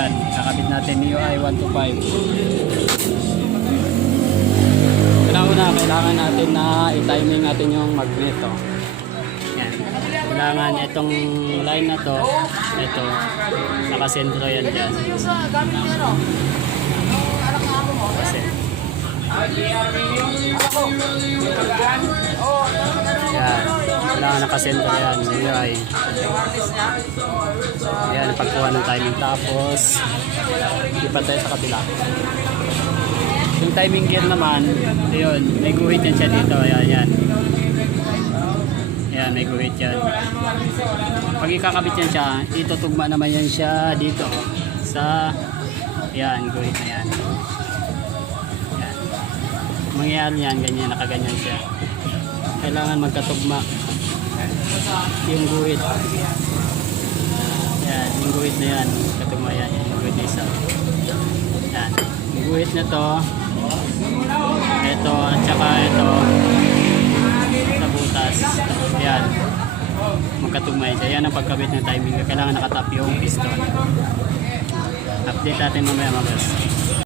Yan, kakabit natin MIUI 125. Una, kailangan natin na i-timing natin yung magneto. Yan. Kailangan itong line na to, ito, nakasentro yan dyan. Kasi. Yan. Kailangan nakasentro yan, MIUI. Yan, pagkuha ng timing. Tapos, ipan tayo sa kabila. Yung timing gear naman, yun, may guhit yan siya dito. Ayan, yan. Ayan, may guhit yan. Pag ikakabit yan siya, itutugma naman yan siya dito. Sa, yan, guhit na yan. Yan. Mangyayari yan, ganyan, nakaganyan siya. Kailangan magkatugma yung guhit. Yan, yung guhit na yan. Katugma yan, yung guhit na isa. Yan. Yung guhit na to, ito at saka ito sa butas. Yan, magkatugmay siya. Yan ang pagkabit ng timing. Kailangan nakatap yung piston. Update natin mamaya mga boss.